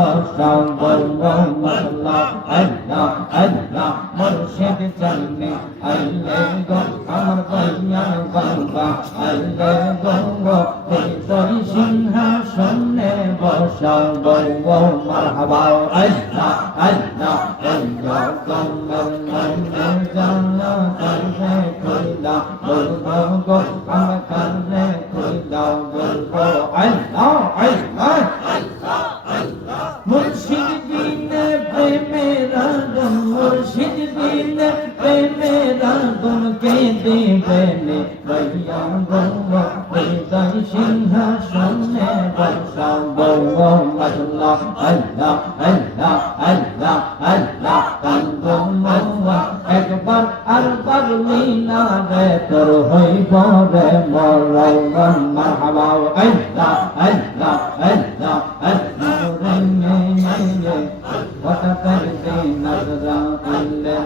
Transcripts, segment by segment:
বসাও মাশাআল্লাহ আল্লাহ আল্লাহ মুর্শিদ চলনে আইলে গো আমার কইয়ার বাবা আইলে গো তোর সিংহাসনে বসাও মারহাবা আল্লাহ আল্লাহ আল্লাহ তোমার নামে জানা কানে কইলা বলবো গো আমার কানে কইলা বলবো আল্লাহ আল্লাহ আল্লাহ আল্লাহ মুর্শিদ বিনে প্রেমের আগুন মুর্শিদ বিনে প্রেমের আগুন কে দিবেনে ভাইয়া গো হৃদয় সিংহাসনে বসাও মাশাআল্লাহ আল্লাহ আল্লাহ আল্লাহ আল্লাহ কান্দো মাওয়া একবার আর পারলি না রে তোর হইব রে মরণ মারহাবা আল্লাহ আল্লাহ আল্লাহ আল্লাহ রে হঠাৎ করে নজরা দিলে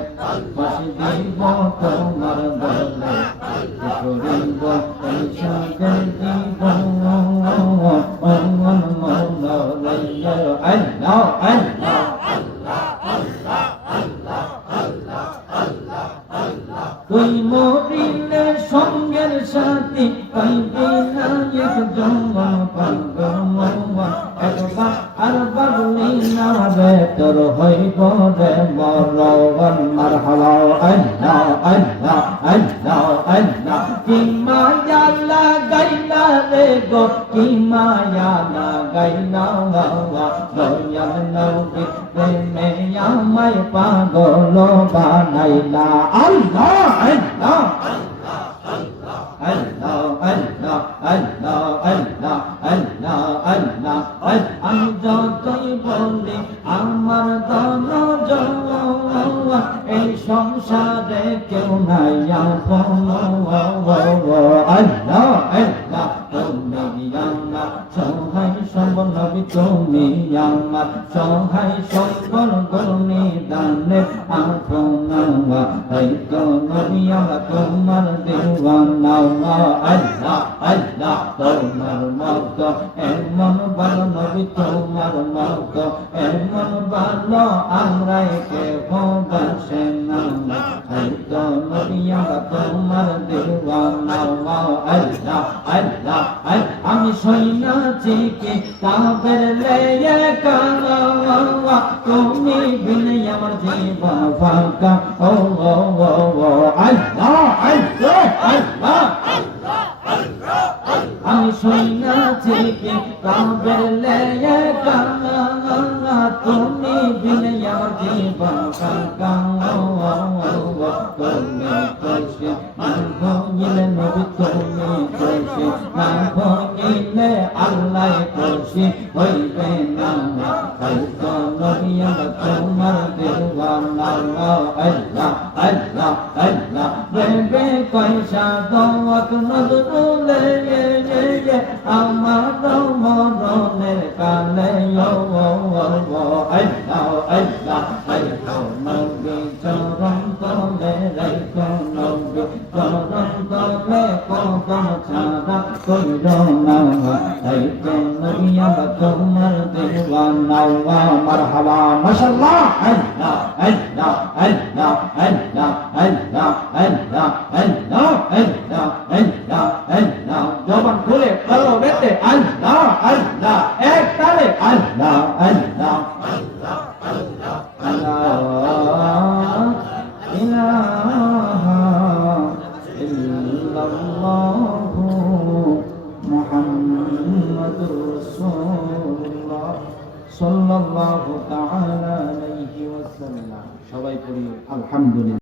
বসে দিব তোমার বলে করিব পয়সা দিব আল্লাহ আল্লাহ তুই মরিলে সঙ্গের সাথী পাইবি না একজন পাগল একবার আর পাগলি না রে তোর হইব রে মরণ মারহাবা আল্লাহ আল্লাহ আল্লাহ আল্লাহ কি মায়া লাগাইলা রে গো কি মায়া লাগাইলা দয়াল নবী প্রেমে আমায় পাগল বানাইলা আল্লাহ আল্লাহ আল্লাহ আল্লাহ আল্লাহ আল্লাহ আল্লাহ আল্লাহ আমি যতই বলি আমার দন এই সংসারে কেউ নাই আল্লাহ আল্লাহ তুমি আমার সহায় সম্বল নবী তুমি আমার সহায় সম্বল গুণী দানে আপনা এই তো নবী আমরা তোমার দেওয়ানা আল্লাহ আল্লাহ তোমার মত এমন ভালো নবী তোমার মত এমন ভালো আমরা কেহ বাসে না এই তো নবী আমরা তোমার দেওয়ানা আল্লাহ আল্লাহ আমি সৈনাছি কি তাবের লেয়ে কালা তুমি বিনে আমার জীবন ফাঁকা ও আল্লাহ আল্লাহ আল্লাহ আমি সৈনাছি কি তাবের লেয়ে কালা তুমি বিনে আমার জীবন ফাঁকা তুমি কইছে ভঙ্গিলে নবী তুমি কইছে না ভঙ্গিলে আল্লাহ খুশি হইবে না হয়তো নবী আমরা তোমার দেওয়ানা আল্লাহ আল্লাহ আল্লাহ বেবে পয়সা দওয়াত নজরুলে আমার মরণের কালে আল্লাহ আল্লাহ আল্লাহ নবী চরণ তলে রাইখো নবী চরণ তলে কদম ছাড়া কইর না হয়তো নবী আমরা তোমার দেওয়ানা মারহাবা মাশাআল্লাহ আল্লাহ আল্লাহ আল্লাহ আল্লাহ আল্লাহ আল্লাহ আল্লাহ আল্লাহ আল্লাহ আল্লাহ জবান খুলে বলো বেটে আল্লাহ আল্লাহ এক তালে আল্লাহ আল্লাহ আল্লাহ আল্লাহ আল্লাহ ইলাহা ইল্লাল্লাহু মুহাম্মাদুর রাসূলুল্লাহ সাল্লাল্লাহু তাআলা আলাইহি ওয়াসাল্লাম। সবাই পড়ি আলহামদুলিল্লাহ।